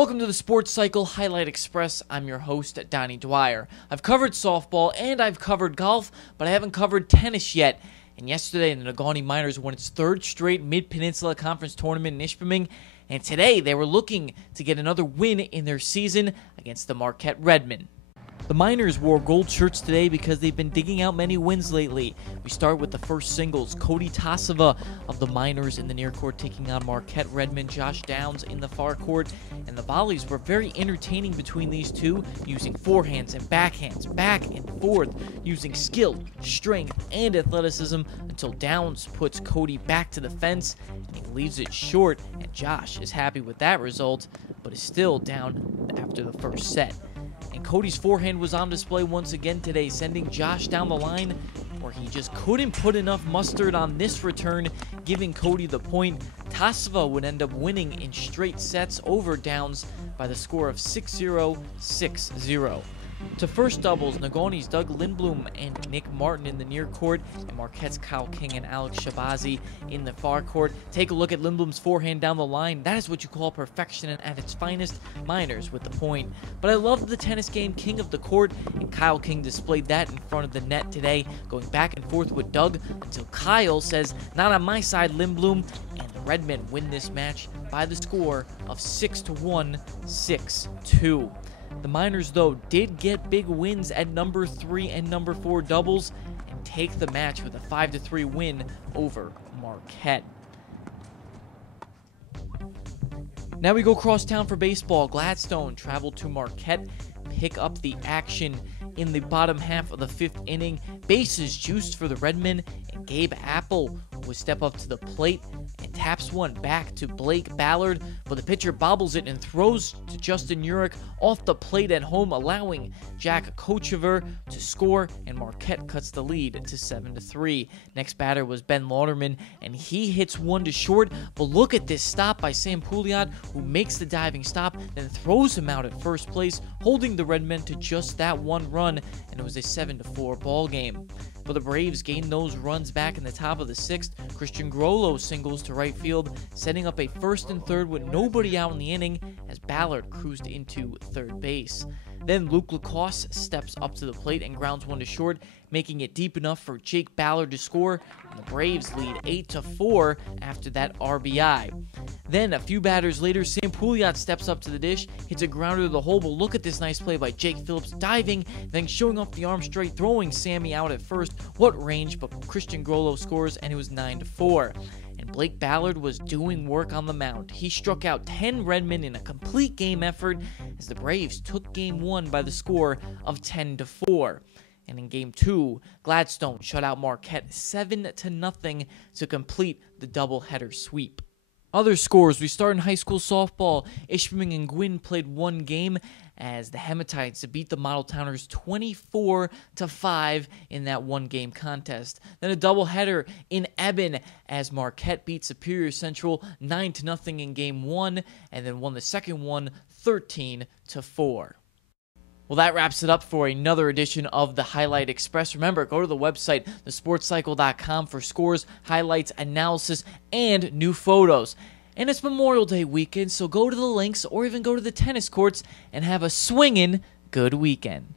Welcome to the Sports Cycle Highlight Express. I'm your host, Donnie Dwyer. I've covered softball and I've covered golf, but I haven't covered tennis yet. And yesterday, the Negaunee Miners won its third straight Mid-Peninsula Conference tournament in Ishpeming, and today they were looking to get another win in their season against the Marquette Redmen. The Miners wore gold shirts today because they've been digging out many wins lately. We start with the first singles. Cody Tasova of the Miners in the near court taking on Marquette Redmen Josh Downs in the far court. And the volleys were very entertaining between these two, using forehands and backhands, back and forth, using skill, strength, and athleticism until Downs puts Cody back to the fence and he leaves it short. And Josh is happy with that result, but is still down after the first set. And Cody's forehand was on display once again today, sending Josh down the line where he just couldn't put enough mustard on this return, giving Cody the point. Tasova would end up winning in straight sets over Downs by the score of 6-0, 6-0. To first doubles, Negaunee's Doug Lindblom and Nick Martin in the near court, and Marquette's Kyle King and Alex Shabazi in the far court. Take a look at Lindblom's forehand down the line. That is what you call perfection at its finest. Miners with the point. But I love the tennis game king of the court, and Kyle King displayed that in front of the net today, going back and forth with Doug until Kyle says, "Not on my side, Lindblom," and the Redmen win this match by the score of 6-1, 6-2. The Miners, though, did get big wins at number 3 and number 4 doubles and take the match with a 5-3 win over Marquette. Now we go cross town for baseball. Gladstone traveled to Marquette, pick up the action in the bottom half of the 5th inning. Bases juiced for the Redmen, and Gabe Apple would step up to the plate and taps one back to Blake Ballard, but the pitcher bobbles it and throws to Justin Urich off the plate at home, allowing Jack Kochever to score, and Marquette cuts the lead to 7-3. Next batter was Ben Lauderman, and he hits one to short, but look at this stop by Sam Pouliot, who makes the diving stop, then throws him out at first place, holding the Redmen to just that one run, and it was a 7-4 ball game. But the Braves gained those runs back in the top of the 6th. Christian Grollo singles to right field, setting up a 1st and 3rd with nobody out in the inning as Ballard cruised into third base. Then Luke Lacoste steps up to the plate and grounds one to short, making it deep enough for Jake Ballard to score, and the Braves lead 8-4 after that RBI. Then, a few batters later, Sam Pouliot steps up to the dish, hits a grounder to the hole, but look at this nice play by Jake Phillips, diving, then showing off the arm straight, throwing Sammy out at first. What range, but Christian Grollo scores, and it was 9-4. And Blake Ballard was doing work on the mound. He struck out 10 Redmen in a complete game effort as the Braves took Game 1 by the score of 10-4. And in Game 2, Gladstone shut out Marquette 7-0 to complete the doubleheader sweep. Other scores, we start in high school softball. Ishpeming and Gwynn played one game as the Hematites beat the Model Towners 24-5 in that one-game contest. Then a doubleheader in Eben as Marquette beat Superior Central 9-0 in Game 1 and then won the second one 13-4. Well, that wraps it up for another edition of the Highlight Express. Remember, go to the website, thesportscycle.com, for scores, highlights, analysis, and new photos. And it's Memorial Day weekend, so go to the links or even go to the tennis courts and have a swingin' good weekend.